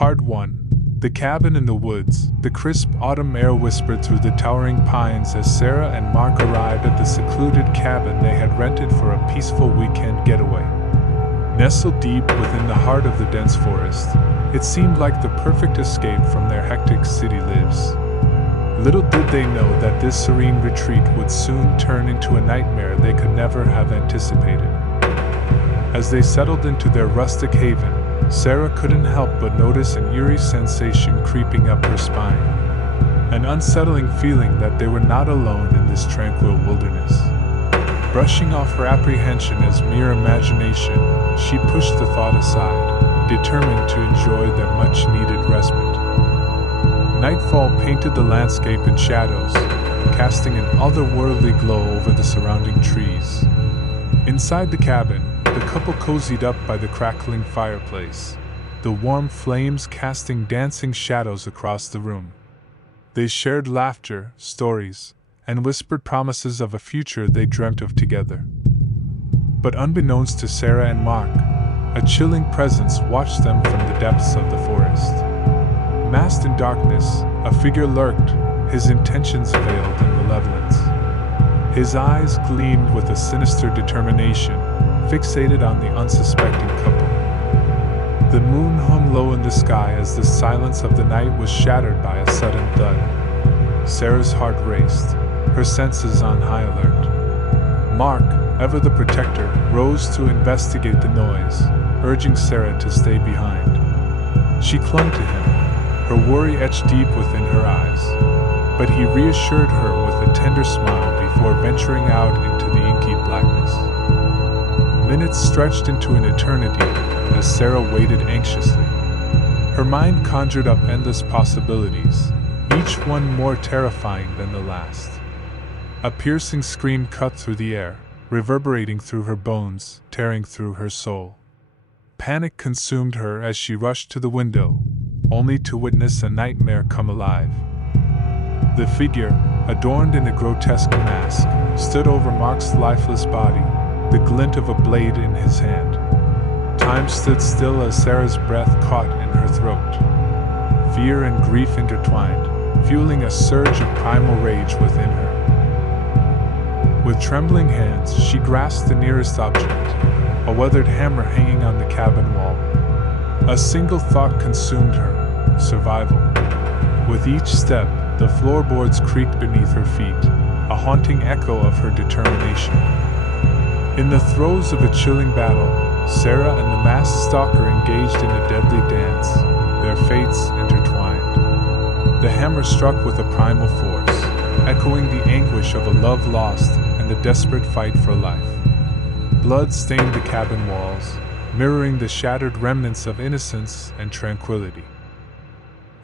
Part 1. The cabin in the woods. The crisp autumn air whispered through the towering pines as Sarah and Mark arrived at the secluded cabin they had rented for a peaceful weekend getaway. Nestled deep within the heart of the dense forest, it seemed like the perfect escape from their hectic city lives. Little did they know that this serene retreat would soon turn into a nightmare they could never have anticipated. As they settled into their rustic haven, Sarah couldn't help but notice an eerie sensation creeping up her spine. An unsettling feeling that they were not alone in this tranquil wilderness. Brushing off her apprehension as mere imagination, she pushed the thought aside, determined to enjoy their much-needed respite. Nightfall painted the landscape in shadows, casting an otherworldly glow over the surrounding trees. Inside the cabin, the couple cozied up by the crackling fireplace, the warm flames casting dancing shadows across the room. They shared laughter, stories, and whispered promises of a future they dreamt of together. But unbeknownst to Sarah and Mark, a chilling presence watched them from the depths of the forest. Masked in darkness, a figure lurked, his intentions veiled in malevolence. His eyes gleamed with a sinister determination, fixated on the unsuspecting couple. The moon hung low in the sky as the silence of the night was shattered by a sudden thud. Sarah's heart raced, her senses on high alert. Mark, ever the protector, rose to investigate the noise, urging Sarah to stay behind. She clung to him, her worry etched deep within her eyes, but he reassured her with a tender smile before venturing out into the inky blackness. Minutes stretched into an eternity as Sarah waited anxiously. Her mind conjured up endless possibilities, each one more terrifying than the last. A piercing scream cut through the air, reverberating through her bones, tearing through her soul. Panic consumed her as she rushed to the window, only to witness a nightmare come alive. The figure, adorned in a grotesque mask, stood over Mark's lifeless body, the glint of a blade in his hand. Time stood still as Sarah's breath caught in her throat. Fear and grief intertwined, fueling a surge of primal rage within her. With trembling hands, she grasped the nearest object, a weathered hammer hanging on the cabin wall. A single thought consumed her: survival. With each step, the floorboards creaked beneath her feet, a haunting echo of her determination. In the throes of a chilling battle, Sarah and the masked stalker engaged in a deadly dance, their fates intertwined. The hammer struck with a primal force, echoing the anguish of a love lost and the desperate fight for life. Blood stained the cabin walls, mirroring the shattered remnants of innocence and tranquility.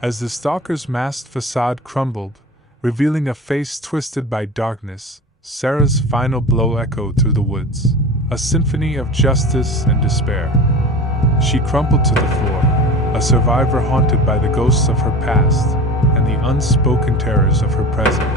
As the stalker's masked facade crumbled, revealing a face twisted by darkness, Sarah's final blow echoed through the woods, a symphony of justice and despair. She crumpled to the floor, a survivor haunted by the ghosts of her past and the unspoken terrors of her present.